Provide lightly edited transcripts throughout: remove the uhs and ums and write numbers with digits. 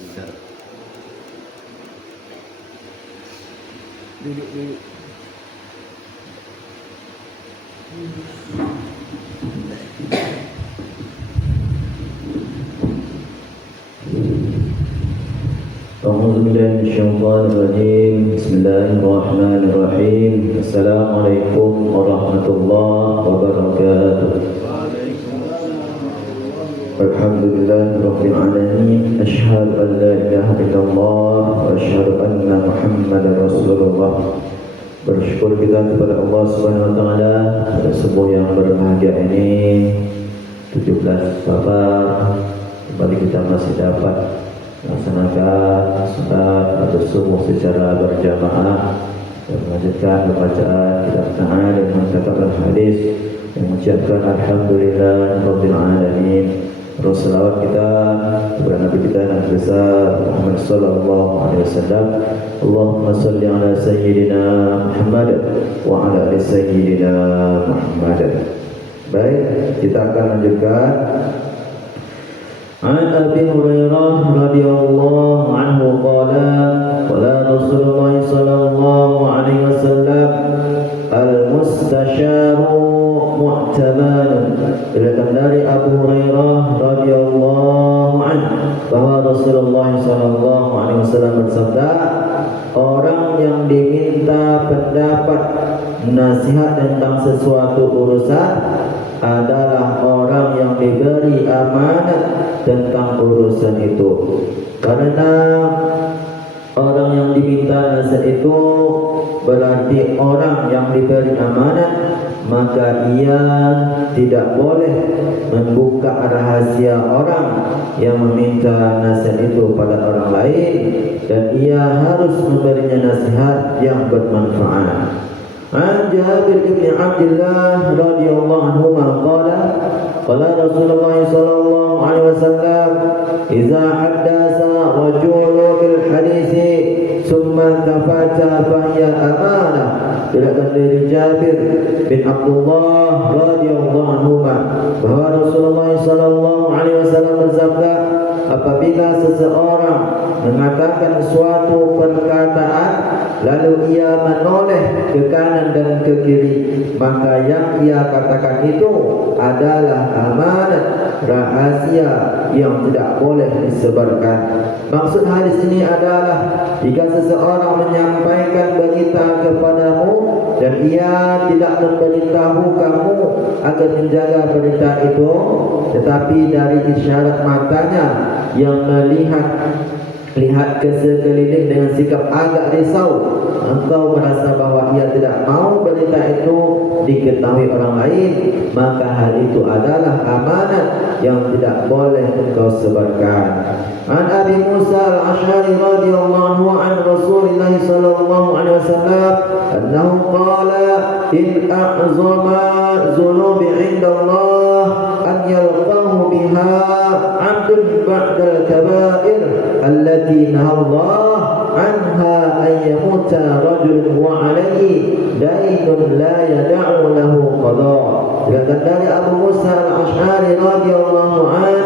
Duduk. أعوذ بالله من الشيطان الرجيم. بسم الله الرحمن الرحيم. السلام عليكم ورحمة الله وبركاته. الحمد لله رب العالمين. أشهد أن لا إله إلا الله وأشهد أن محمدا رسول الله. Bersyukur kita kepada Allah Subhanahu wa taala pada subuh yang berbahagia ini 17 Safar kembali kita masih dapat melaksanakan salat atau subuh secara berjamaah dan melanjutkan bacaan kitab ta'ala dan mencatatkan hadis yang mengucapkan alhamdulillah rabbil alamin. Terus selawat kita kepada Nabi kita yang besar Muhammad sallallahu alaihi wasallam. Allahumma salli ala sayyidina Muhammad wa ala ali sayyidina Muhammad. Baik, kita akan lanjutkan. An Abi Hurairah radhiyallahu anhu qala qala Rasulullah sallallahu alaihi wasallam al-mustasyaru mu'taman. Diriwayatkan dari Abu Hurairah radhiyallahu anhu bahwa Rasulullah sallallahu alaihi wasallam bersabda, orang yang diminta pendapat nasihat tentang sesuatu urusan adalah orang yang diberi amanat tentang urusan itu. Karena orang yang diminta nasihat itu berarti orang yang diberi amanat, maka ia tidak boleh membuka rahasia orang yang meminta nasihat itu pada orang lain, dan ia harus memberinya nasihat yang bermanfaat. An Jabir bin Abdullah radhiyallahu anhu qala qala Rasulullah sallallahu alaihi wasallam idza haddatsa rajulun bil hadisi summa tafata fa hiya amanah. Diriwayatkan dari Jabir bin Abdullah radhiyallahu anhu bahwa Rasulullah sallallahu alaihi wasallam bersabda, apabila seseorang mengatakan suatu perkataan lalu ia menoleh ke kanan dan ke kiri, maka yang ia katakan itu adalah amanat, rahasia yang tidak boleh disebarkan. Maksud hadis ini adalah jika seseorang menyampaikan berita kepadamu dan ia tidak memberitahu kamu agar menjaga berita itu, tetapi dari isyarat matanya yang lihat ke sekeliling dengan sikap agak risau, engkau merasa bahwa ia tidak mau berita itu diketahui orang lain, maka hal itu adalah amanat yang tidak boleh engkau sebarkan. An Abi Musa al-Ash'ari radhiyallahu anhu an Rasulillah sallallahu alaihi wasallam annahu qala in a'zama dhunubi 'inda Allah an yalqahu biha 'abdun ba'da al-kaba'ir allati nahallah anha an yamuta rajulun wa 'alayhi dainun la yada'u lahu qada. Diriwayatkan dari Abu Musa al-Ash'ari radhiyallahu anhu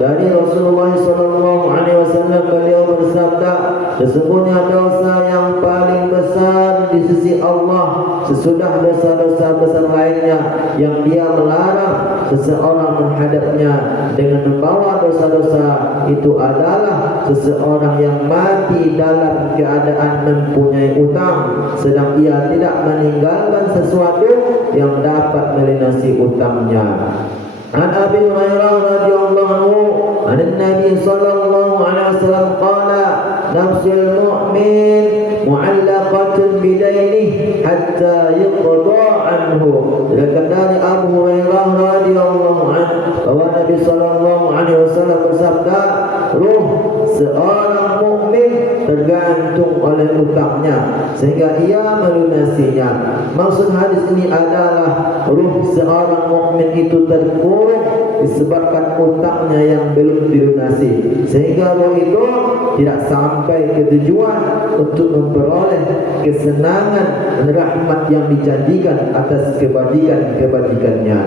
dari Rasulullah sallallahu alaihi wasallam, beliau bersabda, sesungguhnya dosa yang paling besar di sisi Allah sesudah dosa-dosa besar lainnya yang dia melarang seseorang menghadapnya dengan membawa dosa-dosa itu adalah seseorang yang mati dalam keadaan mempunyai utang sedang ia tidak meninggalkan sesuatu yang dapat melunasi utangnya. An Abi Hurairah radhiyallahu anhu an Nabi sallallahu alaihi wasallam qala nafsul mu'min mu'allaqatun bidainih hatta yuqda anhu. Dari Abu Hurairah radhiyallahu anhu bahwa Nabi sallallahu alaihi wasallam bersabda, ruh seorang mukmin tergantung oleh utangnya sehingga ia melunasinya. Maksud hadis ini adalah ruh seorang mukmin itu terkurung disebabkan utangnya yang belum dilunasi, sehingga ruh itu tidak sampai ke tujuan untuk memperoleh kesenangan dan rahmat yang dijanjikan atas kebajikannya.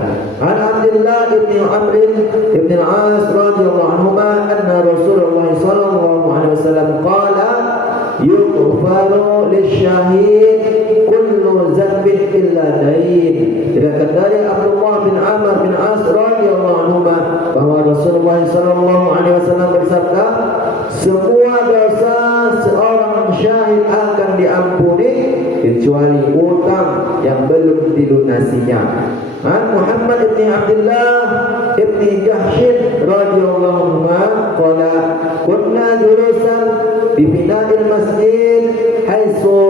An Abdullah bin Amr bin Al-As radhiyallahu anhu anna Rasulullah sallallahu wasallam qala yughfaru lisyahid kullu dhanbin illa dain. Diriwayatkan dari Abdullah bin Amr bin As radhiyallahu anhu bahwa Rasulullah sallallahu alaihi wasallam bersabda, semua dosa seorang syahid akan diampuni kecuali utang yang belum dilunasinya. An Muhammad bin Abdullah bin Jahshin radhiyallahu anhu qala kunna julusan bi bina'il masjid haitsu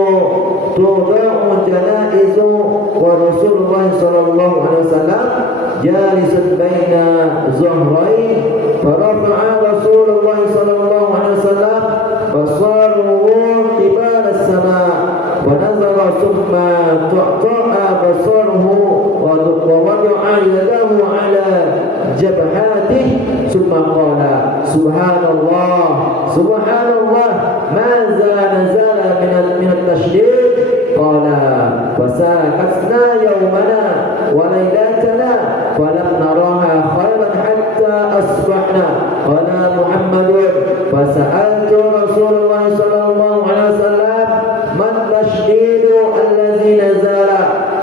tudau janaizu wa Rasulullah sallallahu alaihi wasallam jalisun baina zuhrain farafa'a Rasulullah sallallahu alaihi wasallam basaruhu qibala as-sama' wa nazara thumma ta'ta'a basaruhu ووضع يده على جبهاته ثم قال سبحان الله سبحان الله ماذا نزل من التشديد قال فساكتنا يومنا وليلتنا فلم نراها خيرا حتى أصبحنا قال محمد فسألت رسول الله صلى الله عليه وسلم ما التشديد الذي نزل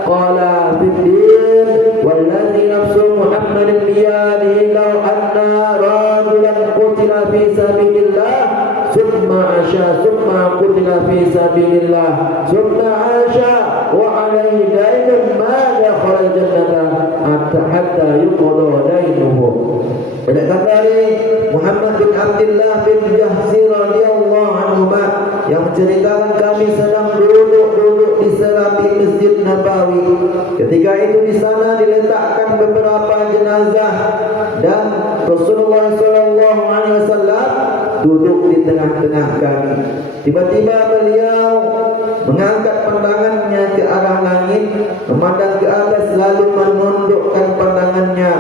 قال في الدين والذي نفس محمد بيده لو أن رجلا قتل في سبيل الله ثم عاش ثم قتل في سبيل الله ثم عاش وعليه دين ما دخل الجنة حتى يقضى دينه. Berkata dari Muhammad bin Abdullah bin Jahshin radhiyallahu anhu yang menceritakan kami sedang duduk di serapi Masjid Nabawi. Ketika itu di sana diletakkan beberapa jenazah dan Rasulullah sallallahu alaihi wasallam duduk di tengah-tengah kami. Tiba-tiba beliau mengangkat pandangannya ke arah langit, memandang ke atas lalu menundukkan pandangannya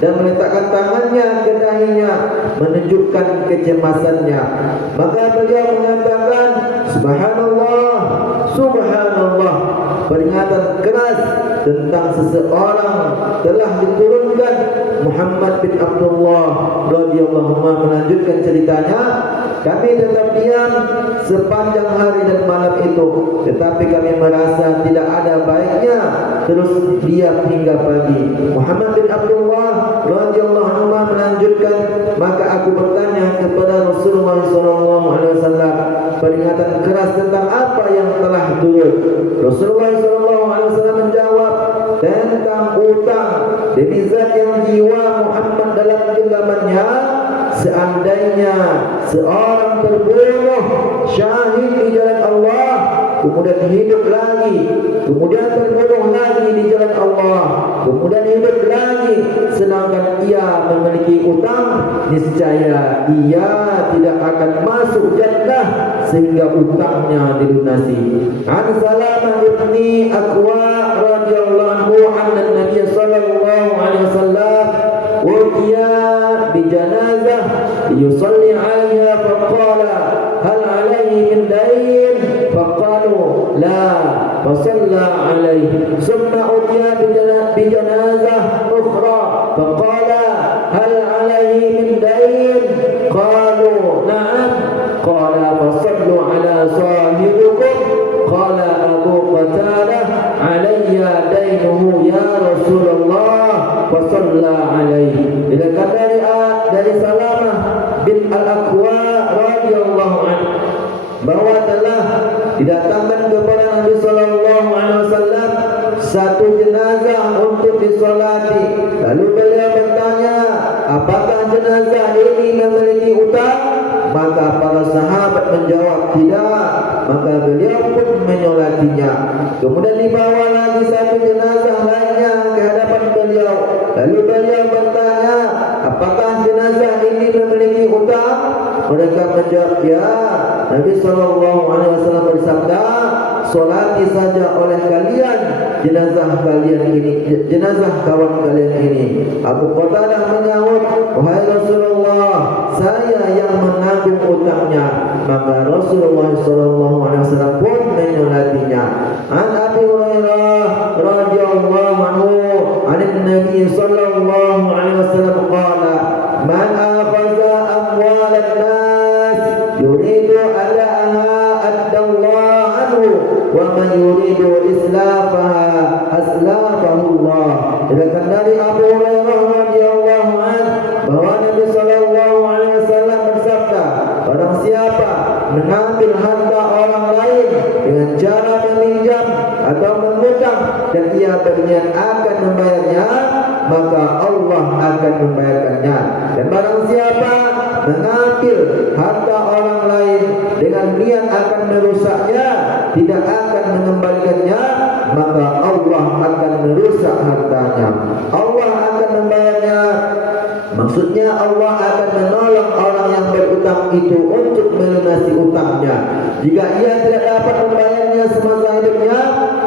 dan meletakkan tangannya ke dahinya menunjukkan kecemasannya. Maka beliau mengatakan subhanallah subhanallah, peringatan keras tentang seseorang telah diturunkan. Muhammad bin Abdullah radhiyallahu anhu melanjutkan ceritanya, kami tetap diam sepanjang hari dan malam itu, tetapi kami merasa tidak ada baiknya terus diam hingga pagi. Muhammad bin Abdullah radhiyallahu anhu melanjutkan, maka aku bertanya kepada Rasulullah sallallahu alaihi wasallam peringatan keras tentang apa yang telah turun. Rasulullah sallallahu alaihi wasallam menjawab, tentang utang. Demi zat yang jiwa Muhammad dalam genggamannya, seandainya seorang terbunuh syahid di jalan Allah, kemudian hidup lagi, kemudian terbunuh lagi di jalan Allah, kemudian hidup lagi, sedangkan ia memiliki utang, niscaya ia tidak akan masuk jannah sehingga utangnya dilunasi. An Salamah ibni Aqwa radhiyallahu anhu anna Nabi sallallahu alaihi wasallam utiya bi janazah yusalli 'alaiha faqala hal 'alaihi min dayn faqalu la fasalla 'alaihi thumma utiya bi janazah ukhra faqala hal 'alaihi min dayn qalu na'am qala fasallu 'ala sahibikum qala Abu Qatadah 'alayya dainuhu ya Rasulullah fasalla 'alaihi. Bila kata dari Salamah bin Al-Aqwa radhiyallahu anhu bahwa telah didatangkan kepada Nabi sallallahu alaihi wasallam satu jenazah untuk disolati. Lalu beliau bertanya, apakah jenazah ini memiliki utang? Maka para sahabat menjawab tidak. Maka beliau pun menyolatinya. Kemudian dibawa lagi satu jenazah lainnya ke hadapan beliau. Lalu beliau bertanya, apakah jenazah ini memiliki utang? Mereka menjawab ya. Nabi sallallahu alaihi wasallam bersabda, solati saja oleh kalian jenazah kalian ini, jenazah kawan kalian ini. Abu Qatadah menjawab, wahai Rasulullah, saya yang menanggung utangnya. Maka Rasulullah sallallahu alaihi wasallam pun menyolatinya. An Abi Hurairah radhiyallahu anhu, an Nabi sallallahu alaihi wasallam qala, man akhadha amwalan nas yuridu ada'aha addallahu anhu wa man yuridu islafaha aslafahu Allah. Diriwayatkan dari Abu Hurairah radhiyallahu anhu bahwa Nabi sallallahu alaihi wasallam bersabda, barang siapa mengambil harta orang lain dengan cara meminjam atau mengutang dan ia berniat akan membayarnya, maka Allah akan membayarkannya. Dan barang siapa mengambil harta orang lain dengan niat akan merusaknya, tidak akan mengembalikannya, maka Allah akan merusak hartanya. Allah akan membayarnya. Maksudnya Allah akan menolong orang yang berutang itu untuk melunasi utangnya. Jika ia tidak dapat membayarnya semasa hidupnya,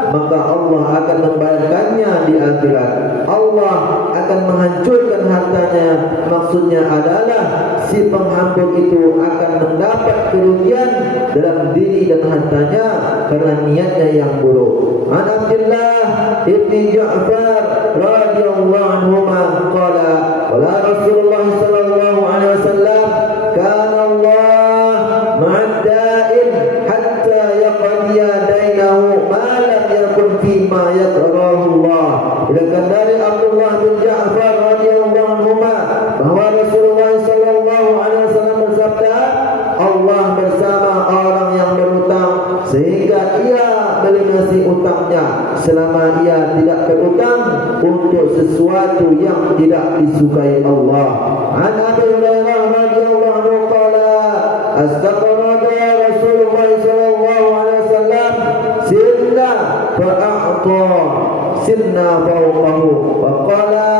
maka Allah akan membayarkannya di akhirat. Allah akan menghancurkan hartanya. Maksudnya adalah si penghambur itu akan mendapat kerugian dalam diri dan hartanya karena niatnya yang buruk. An Abdullah ibni Ja'far radhiyallahu anhu qala qala Rasulullah sallallahu alaihi wasallam kana Allah ma'adda'in hatta yaqdiya dainahu ma lam yakun fi ma yakrahu Allah. Diriwayatkan dari Abdullah bin Ja'far radhiyallahu anhu bahwa Rasulullah sallallahu alaihi wasallam bersabda, Allah bersama orang yang berutang sehingga ia melunasi utangnya selama ia tidak berutang untuk sesuatu yang tidak disukai Allah. An Abi Hurairah radhiyallahu anhu qala astaqrada Rasulullah sallallahu alaihi wasallam sinna fa'ata sinna fawqahu wa qala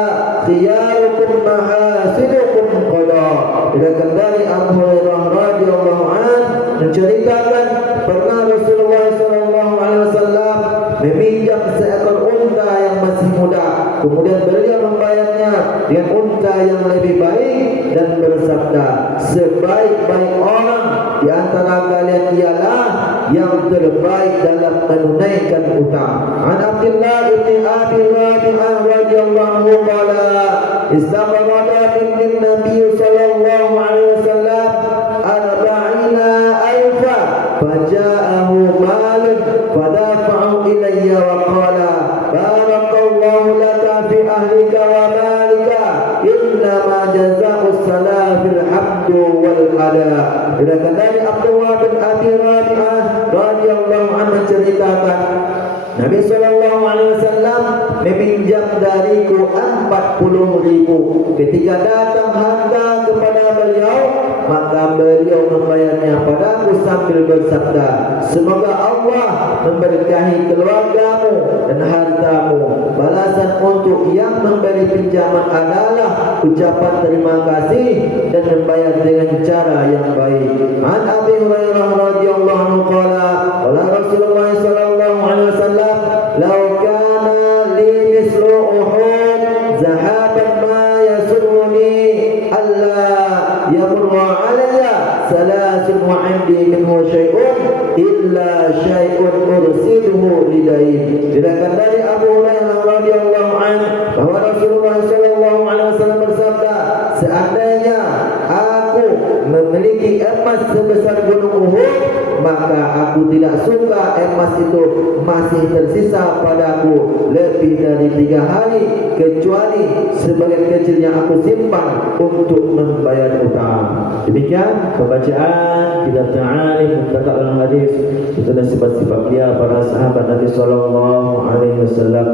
khiyarukum mahasinukum qada. Diriwayatkan dari Abu Hurairah radhiyallahu anhu menceritakan pernah Rasulullah sallallahu alaihi wasallam meminjam seekor unta yang masih muda, kemudian beliau membayarnya dengan unta yang lebih baik dan bersabda, sebaik-baik orang di antara kalian ialah yang terbaik dalam menunaikan utang. An Abdullah bin Abi Rabi'ah radhiyallahu anhu qala istaqrada bin Nabi sallallahu alaihi wasallam arba'ina alfa faja'ahu malun fadafa'u ilayya wa qala barakallahu laka fi ahlika wa malika innama jazaa'us salafil hamdu wal ada. Diriwayatkan dari Abdullah bin Abi Rabi'ah radhiyallahu anhu menceritakan Nabi sallallahu alaihi wasallam meminjam dariku 40.000. Ketika datang harta kepada beliau, maka beliau membayarnya padaku sambil bersabda, semoga Allah memberkahi keluargamu dan hartamu. Balasan untuk yang memberi pinjaman adalah ucapan terima kasih dan membayar dengan cara yang baik. An Abi Hurairah radhiyallahu anhu qala qala Rasulullah sallallahu alaihi wasallam law kana li mislu uhud zahaban ma yasuruni alla yamurra alayya salasun wa indi minhu syai'un illa syai'un ursiduhu lidain. Diriwayatkan dari Abu Hurairah radhiyallahu anhu bahwa Rasulullah sallallahu alaihi wasallam bersabda, seandainya aku memiliki emas sebesar gunung Uhud, maka aku tidak suka emas itu masih tersisa padaku lebih dari 3 hari, kecuali sebagian kecil yang aku simpan untuk membayar utang. Demikian pembacaan kitab Ta'alif Muntaqal al-Hadis. Itu adalah sifat-sifat dia para sahabat Nabi sallallahu alaihi wasallam.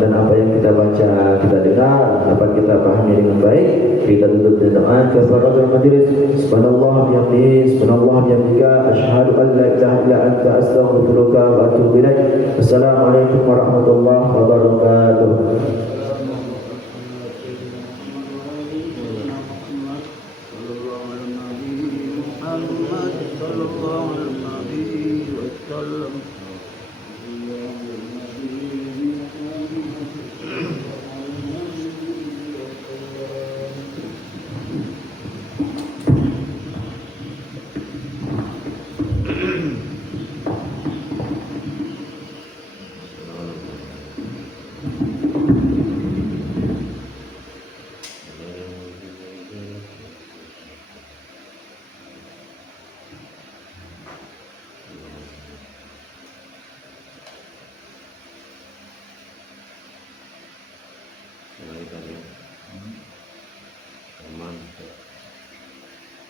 Dan apa yang kita baca, kita dengar, dapat kita pahami dengan baik. Kita tutup dengan doa kafaratul majlis. Subhanallah bihamdihi, subhanallah bihamdika, asyhadu an la ilaha illa anta, astaghfiruka wa atubu ilaik. Assalamualaikum warahmatullahi wabarakatuh.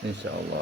insyaallah.